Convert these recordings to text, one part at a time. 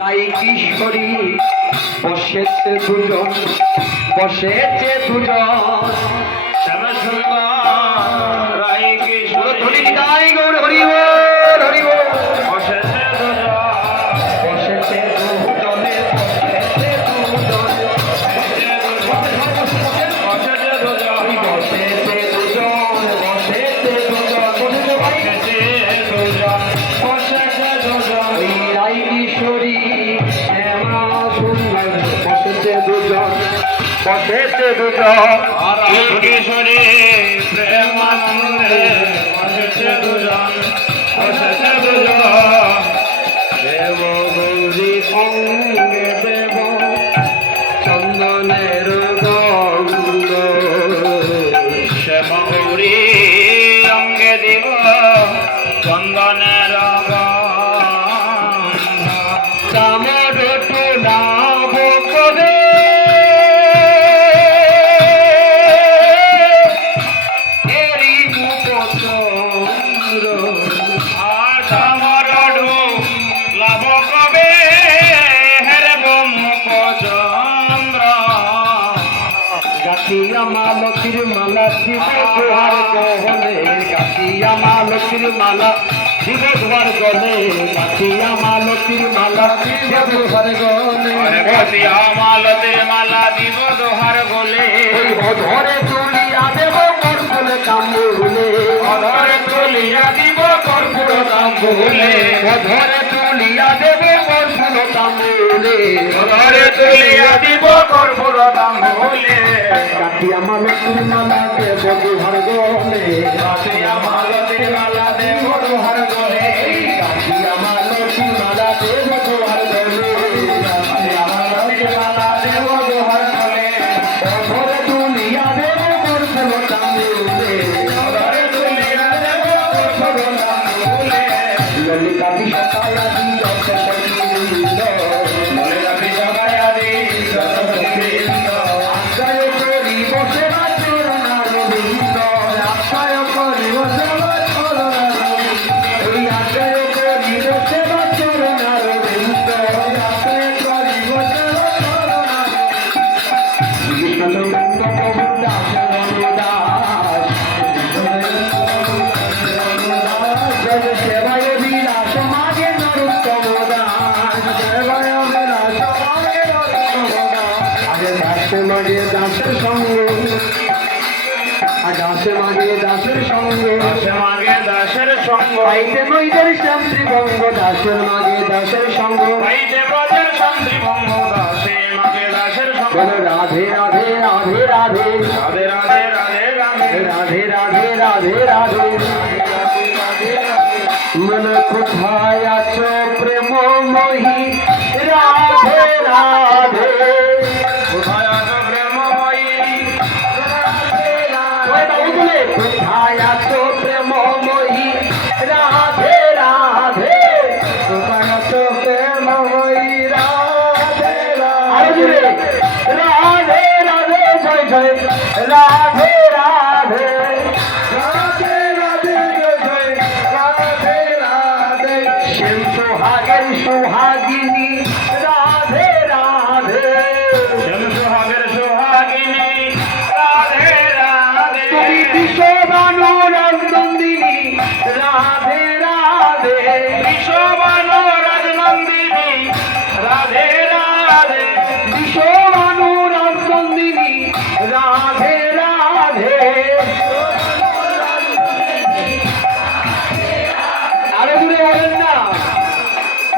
তাই কিশোরী বসেছে দুজন, বসেছে দুজন শ্যামা সুন্দর রাই কিশোর ধনী তাই গৌর হরি বল হরি বল। বসেছে দুজন, বসেছে দুজনে, বসেছে দুজন, বসেছে দুজন, বসেছে দুজন, বসেছে দুজন, বসেছে দুজন, বসেছে দুজন, ওই রাই কিশোরী শ্যামা সুন্দর বসেছে দুজন, বসেছে দুজন, আর কিশোরী প্রেমানন্দে বসেছে দুজন, বসেছে দুজন, দেব গৌরী সঙ্গে দেব চন্দনের গন্ধ, শ্যামা গৌরী অঙ্গে দিব চন্দনের চামর টুলাব কবে এরি মুখচন্দ্র, আর চামর টুলাব কবে হেরব মুখচন্দ্র, গাছিয়া মালতীর মালা শিব দোয়ার গহনে, গাছিয়া মালতীর মালা শিব দোয়ার গলে, গাছিয়া মালতীর মালা শিব দোহার গলে, গাছিয়া মালতীর মালা দিব দোহার গলে, অধরে তুলিয়া দেব কর্পুর তাম্বুলে, অধরে তুলিয়া দিব কর্পুর তাম্বুলে, অধরে তুলিয়া দেব কর্পুর তাম্বুলে, অধরে তুলিয়া দিব কর্পুর তাম্বুলে, গাছিয়া মালতীর মালা দেব দোহার গলে, গাছিয়া মালতীর মালা দেব দোহার গলে, গাছিয়া মালতীর মালা দেব দোহার গলে, গাছিয়া মালতীর মালা দেব দোহার গলে, অধরে তুলিয়া দেব কর্পুর তাম্বুলে, অধরে তুলিয়া দেব কর্পুর তাম্বুলে, ললিতা বিষকায়া দি রস সঙ্গীত, ললিতা বিষকায়া দি রস সঙ্গীত, আশ্রয় করি বসে বাচর নারবিন্দ, আশ্রয় করি বসে বাচর নারবিন্দ, এই আশ্রয় করি বসে বাচর নারবিন্দ, আশ্রয় করি বসে বাচর নারবিন্দ, কৃষ্ণ চৈতন্য প্রভু দাস গণদাস, জয় সেবায় বিলাস মাগে নরোত্তম দাস, সেবায় বিলাস মাগে নরোত্তম দাস, আগে দাসে মাগে দাসের সঙ্গ, দাসে মাগে দাসের সঙ্গ, দাসে মাগে দাসের সঙ্গ, আইতে নইদের শ্যাম ত্রিভঙ্গ, দাসের মাগে দাসের সঙ্গ, আইতে ব্রজের শ্যাম ত্রিভঙ্গ, দাসে মাগে দাসের সঙ্গ, রাধে রাধে রাধে রাধে রাধে রাধে রাধে রাধে রাধে রাধে রাধে, মন কোথায় আছো প্রেমময়ী রাধে রাধে, কোথায় আছো প্রেমময়ী রাধে রাধে, কোথায় আছো প্রেমময়ী রাধে রাধে, কোথায় আছো প্রেমময়ী রাধে রাধে, রাধে রাধে জয় জয় রাধে রাধে, রাধে রাধে জয় জয় রাধে রাধে, শ্যাম সোহাগের সোহাগিনী রাধে রাধে, শ্যাম সোহাগের সোহাগিনী রাধে রাধে, তুমি বিশ্ববানু রাজনন্দিনী রাধে রাধে, বিশ্ববানু রাজনন্দিনী রাধে রাধে, বিশ্ববানু রাজনন্দিনী রাধে রাধে, আরে দূরে বলেন না,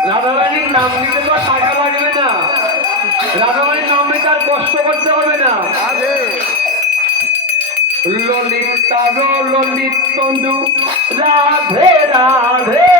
রাধারানীর নাম নিতে তো টাকা লাগবে না, রাধারানীর নাম নিতে আর কষ্ট করতে হবে না, ললিতা ললিত তন্দু রাধে রাধে।